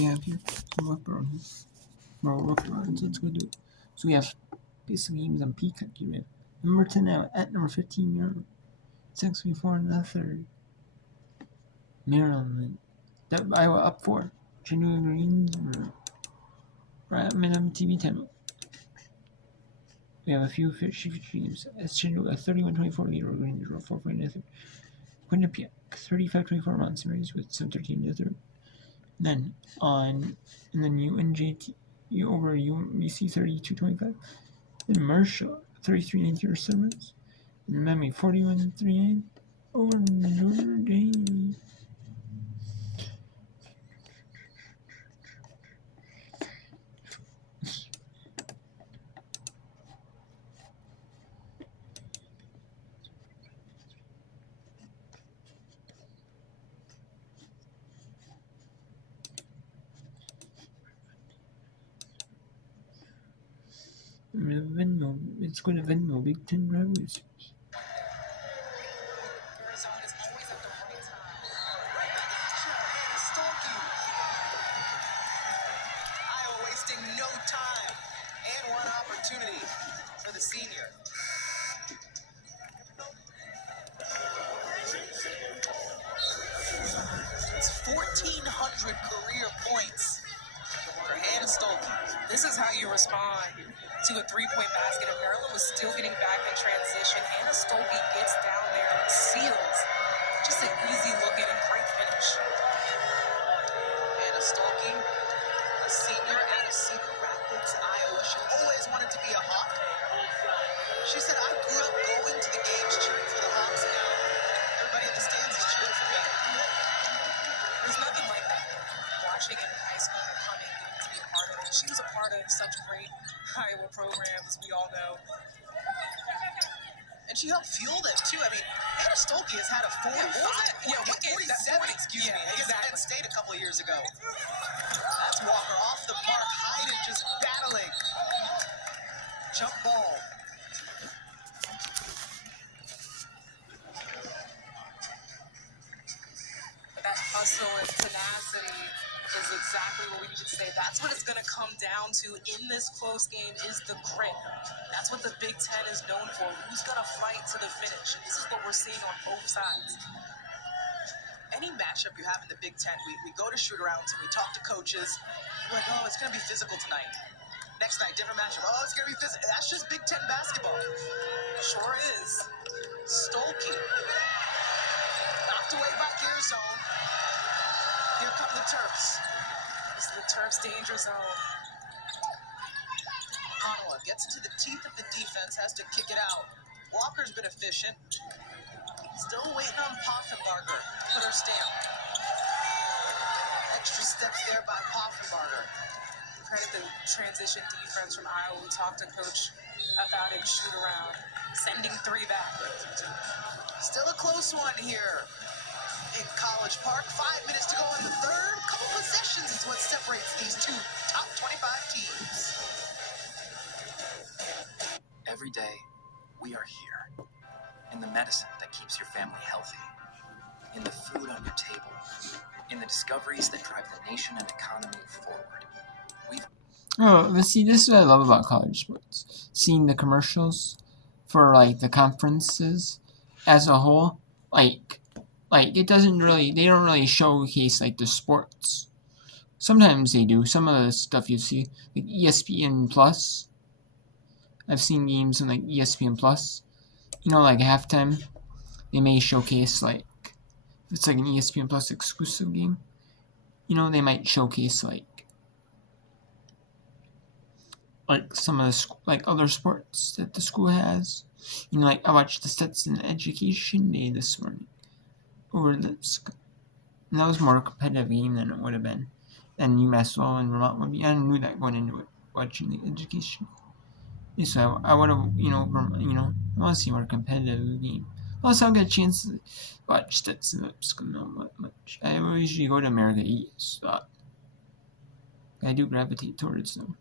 we have here? So more workarounds. Let's go do it. So we have basically games on Peacock. You have number 10 now at number 15. Maryland. 6-4 in the third. Maryland. That Iowa up 4. Chattanooga Greens right minimum TV time. We have a few fishy games. As Chattanooga 31-24 lead over Greens 4-4 in the third. Quinnipiac 35-24 Montgomery with 7-13 in the third. Then UNJT over UBC 32-25. Then Marshall 33-19 Summers. And Miami 41-39 over Notre Dame. Venmo. Let's go to Venmo. Big Ten Rivalries. Iowa wasting no time and one opportunity for the senior. It's 1,400 career points for Hannah Stolke. This is how you respond to a three-point basket. And Maryland was still getting back in transition. Hannah Stolke gets down there and seals. Just an easy looking and great finish. Hannah Stolke, a senior out of Cedar Rapids, Iowa. She always wanted to be a Hawk. She said, I grew up going to the games cheering for the Hawks, and now everybody in the stands is cheering for me. There's nothing like that. Watching it in high school and coming to be a part of it. She was a part of such great Iowa programs, as we all know. And she helped fuel them, too. I mean, Hannah Stolke has had a 47, excuse me, against Penn State a couple of years ago. That's Walker off the mark. Hayden just battling. Jump ball. That hustle and tenacity is exactly what we need to say. That's what it's going to come down to in this close game is the grit. That's what the Big Ten is known for. Who's going to fight to the finish? And this is what we're seeing on both sides. Any matchup you have in the Big Ten, we go to shoot-arounds and we talk to coaches. We're like, oh, it's going to be physical tonight. Next night, different matchup. Oh, it's going to be physical. That's just Big Ten basketball. Sure is. Stolke. Knocked away by Gearzone. Here come the Terps. This is the Terps' danger zone. Ottawa gets into the teeth of the defense, has to kick it out. Walker's been efficient. Still waiting on Poffenbarger to put her stamp. Extra steps there by Poffenbarger. Credit the transition defense from Iowa. We talked to Coach about it, shoot around, sending three back. Still a close one here in College Park. 5 minutes to go in the third. Couple possessions is what separates these two top 25 teams. Every day, we are here. In the medicine that keeps your family healthy. In the food on your table. In the discoveries that drive the nation and economy forward. Let's see, this is what I love about college sports. Seeing the commercials for, like, the conferences as a whole. Like, it doesn't really, they don't really showcase, like, the sports. Sometimes they do. Some of the stuff you see, like ESPN Plus. I've seen games on, like, ESPN Plus. You know, like, halftime, they may showcase, like, if it's, like, an ESPN Plus exclusive game. You know, they might showcase, like some of the like other sports that the school has. You know, like I watched the Stetson Education Day this morning over this, and that was more a competitive game than it would have been than UMass Lowell and Vermont would be. I knew that going into it, watching the education. And so I would have, I want to see a more competitive game. Plus, I'll get a chance to watch Stetson much. I usually go to America East, but I do gravitate towards them.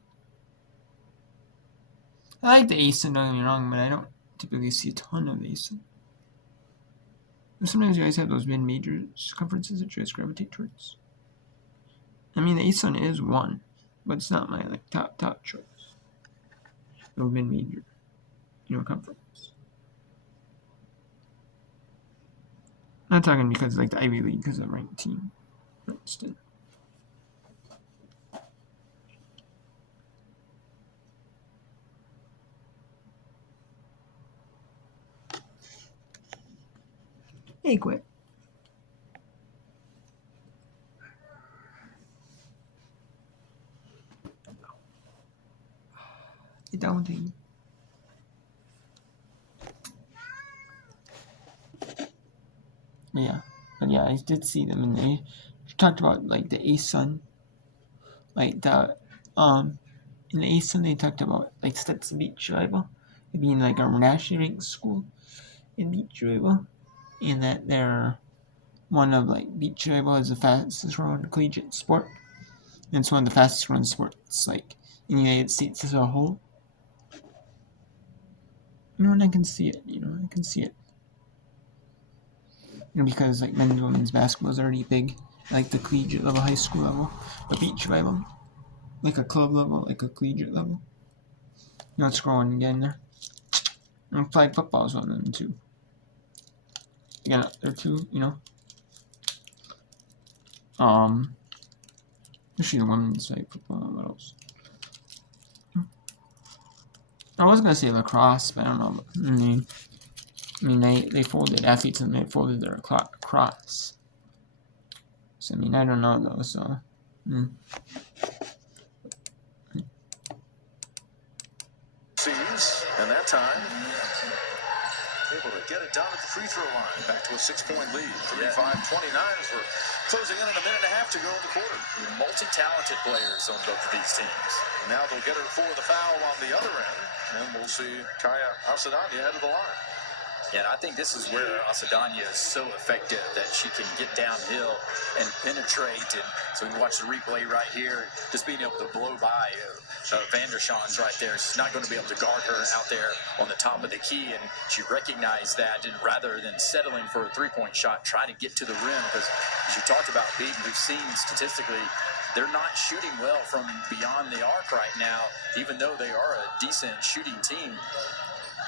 I like the ASUN, don't get me wrong, but I don't typically see a ton of ASUN. Sometimes you guys have those mid-major conferences that you guys gravitate towards. I mean, the ASUN is one, but it's not my like top choice. It would have been major, conference. I'm not talking because like the Ivy League because of ranked team, Princeton. Hey, quit. Get down with you. But yeah, I did see them, and they talked about like the ASUN, like the in the ASUN they talked about like Stetson Beach Rival, being like a nationally ranked school in beach volleyball, and that they're one of like beach volleyball is the fastest growing collegiate sport, and it's one of the fastest growing sports like in the United States as a whole. And I can see it. I can see it. Because like men's and women's basketball is already big, like the collegiate level, high school level, but beach volleyball, like a club level, like a collegiate level. It's growing again there. And flag football is one of them too. Again, there too, Especially the women's flag football. What else? I was gonna say lacrosse, but I don't know. I mean, they folded athletes and they folded their lacrosse. So I don't know though. So. And that time, able to get it down at the free throw line. Back to a 6-point lead. 35-29 as we're closing in on a minute and a half to go in the quarter. Multi-talented players on both of these teams. Now they'll get her for the foul on the other end, and we'll see Kaya Asadanya head of the line. Yeah, and I think this is where Asadanya is so effective that she can get downhill and penetrate. And so we can watch the replay right here, just being able to blow by Vandershawn's right there. She's not going to be able to guard her out there on the top of the key, and she recognized that. And rather than settling for a three-point shot, try to get to the rim, because as you talked about, Pete, we've seen statistically they're not shooting well from beyond the arc right now, even though they are a decent shooting team.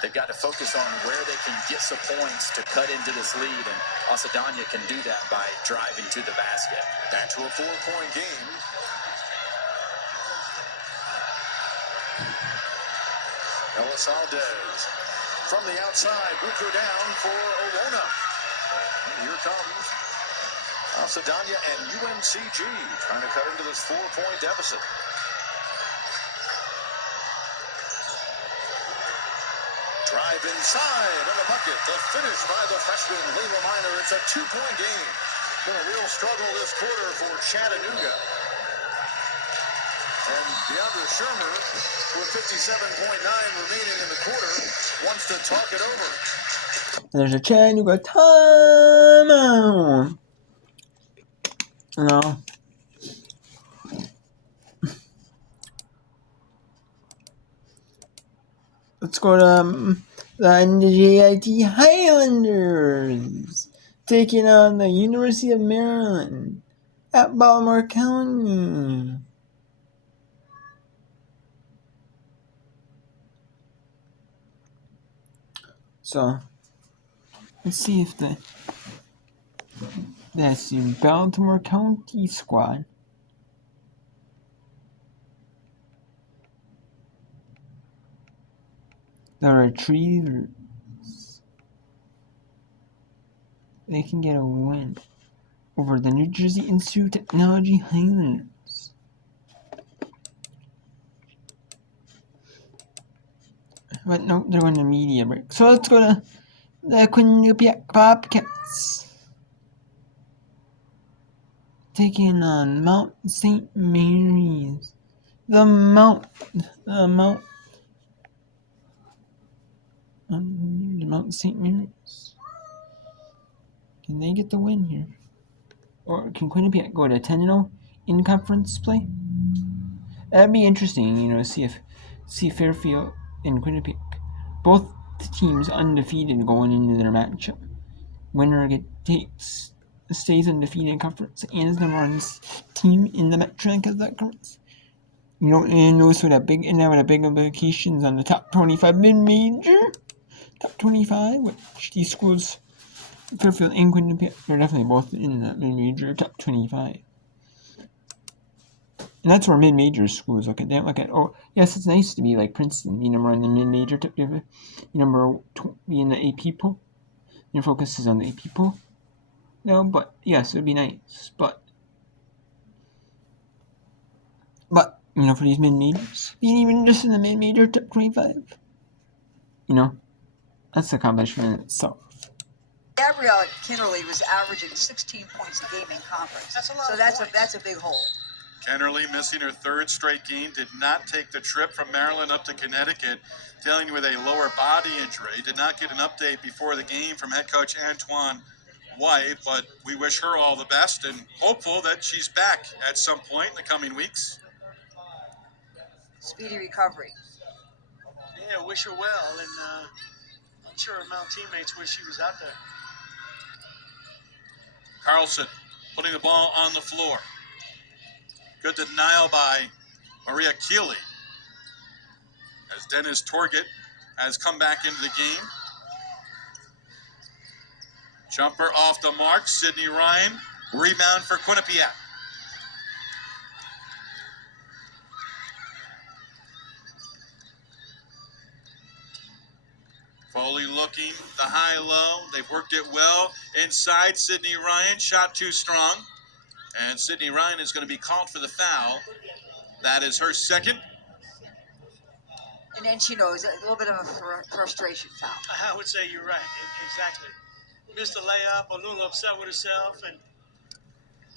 They've got to focus on where they can get some points to cut into this lead, and Asadanya can do that by driving to the basket. Back to a 4-point game. Ellis Aldez from the outside. Buku down for Owona. And here comes Asadanya and UNCG trying to cut into this 4-point deficit. Drive inside on the bucket. The finish by the freshman, Layla Minor. It's a 2-point game. Been a real struggle this quarter for Chattanooga. And DeAndre Shermer, with 57.9 remaining in the quarter, wants to talk it over. There's a Chattanooga timeout. No. Let's go to the NCAA Highlanders taking on the University of Maryland at Baltimore County. So let's see if that's the Baltimore County squad. The Retrievers. They can get a win over the New Jersey Institute of Technology Highlanders. But no, they're going to media break. So let's go to the Quinnipiac Bobcats taking on Mount St. Mary's. The Mount St. Mary's. Can they get the win here? Or can Quinnipiac go to 10-0 in conference play? That'd be interesting, to see Fairfield and Quinnipiac, both teams undefeated going into their matchup. Winner takes stays undefeated in conference and is the number one team in the Metro because of that conference. And also with a big implications on the top 25 mid-major, top 25, which these schools, Fairfield and Quinnipiac, they're definitely both in the mid-major top 25. And that's where mid-major schools look at. They don't look at, oh, yes, it's nice to be like Princeton, be number one in the mid-major, be in the AP pool. Your focus is on the AP pool. No, but yes, it would be nice. But for these mid-majors, being even just in the mid-major top 25, that's the accomplishment in itself. Gabrielle Kinnerly was averaging 16 points a game in conference. That's a lot. So that's a big hole. Kennerly missing her third straight game, did not take the trip from Maryland up to Connecticut, dealing with a lower body injury. Did not get an update before the game from head coach Antoine White, but we wish her all the best and hopeful that she's back at some point in the coming weeks. Speedy recovery. Yeah, wish her well, and I'm sure her Mount teammates wish she was out there. Carlson putting the ball on the floor. Good denial by Maria Keeley as Dennis Torget has come back into the game. Jumper off the mark, Sydney Ryan. Rebound for Quinnipiac. Foley looking the high-low. They've worked it well. Inside, Sydney Ryan. Shot too strong. And Sydney Ryan is going to be called for the foul. That is her second. And then she knows a little bit of a frustration foul. I would say you're right. Exactly. Missed a layup, a little upset with herself, and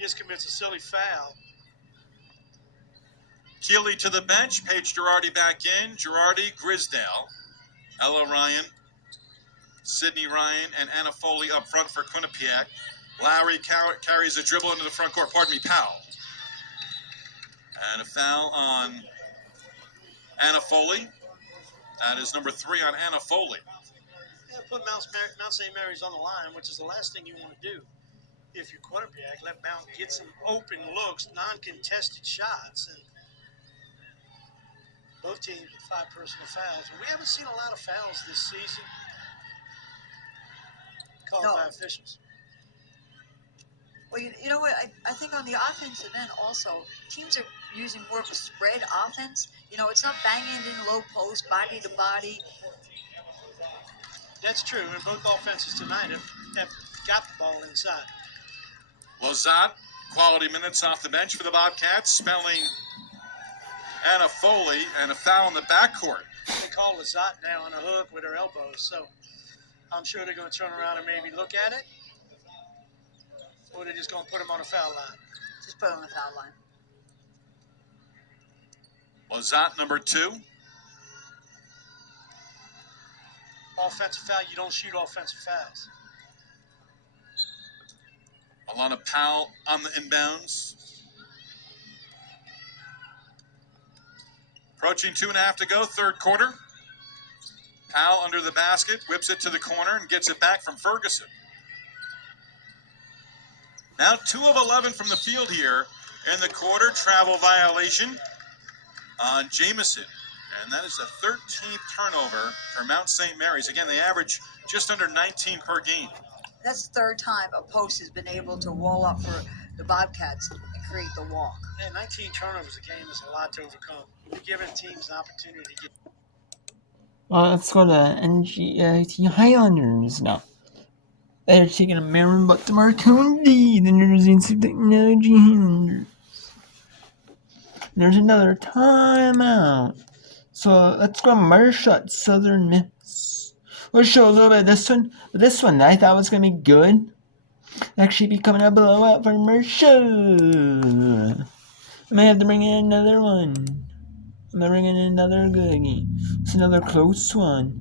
just commits a silly foul. Keeley to the bench. Paige Girardi back in. Girardi, Grisdale, Ella Ryan, Sydney Ryan, and Anna Foley up front for Quinnipiac. Lowry carries a dribble into the front court. Powell. And a foul on Anna Foley. That is number 3 on Anna Foley. Yeah, put Mount St. Mary's on the line, which is the last thing you want to do if you're Quinnipiac. Let Mount get some open looks, non-contested shots, and both teams with 5 personal fouls. And we haven't seen a lot of fouls this season called by officials. Well, you know what? I think on the offensive end also, teams are using more of a spread offense. It's not banging in low post, body to body. That's true, and both offenses tonight have got the ball inside. Lazat, quality minutes off the bench for the Bobcats, spelling Anna Foley, and a foul in the backcourt. They call Lazat now on a hook with her elbows, so I'm sure they're going to turn around and maybe look at it. Or they're just going to put him on a foul line? Just put him on the foul line. Lazat, number 2. Offensive foul, you don't shoot offensive fouls. Alana Powell on the inbounds. Approaching 2.5 to go, third quarter. Powell under the basket, whips it to the corner, and gets it back from Ferguson. Now 2 of 11 from the field here in the quarter. Travel violation on Jamison. And that is the 13th turnover for Mount St. Mary's. Again, they average just under 19 per game. That's the third time a post has been able to wall up for the Bobcats and create the walk. Yeah, 19 turnovers a game is a lot to overcome. You're giving teams an opportunity to get. Well, let's go to NCAA Highlanders now. They're taking a Maryland but to Marconi, the Jersey Institute of Technology Highlanders. There's another timeout. So let's go Marshall Southern Miss. We'll show a little bit of this one. But this one I thought was going to be good. Actually becoming a blowout for Marshall. I might have to bring in another one. I'm going to bring in another good game. It's another close one.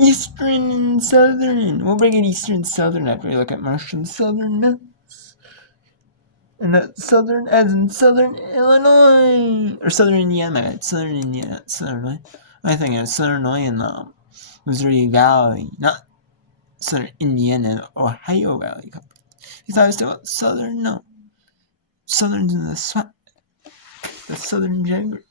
Eastern and Southern. We'll bring in Eastern and Southern after we look at Marshall Southern Miss. And that's Southern, as in Southern Illinois. Or Southern Indiana. Southern Indiana. Southern Illinois. I think it's Southern Illinois in the Missouri Valley. Not Southern Indiana, Ohio Valley Cup. Because I was doing Southern, no. Southern's in the Southern Jaguars.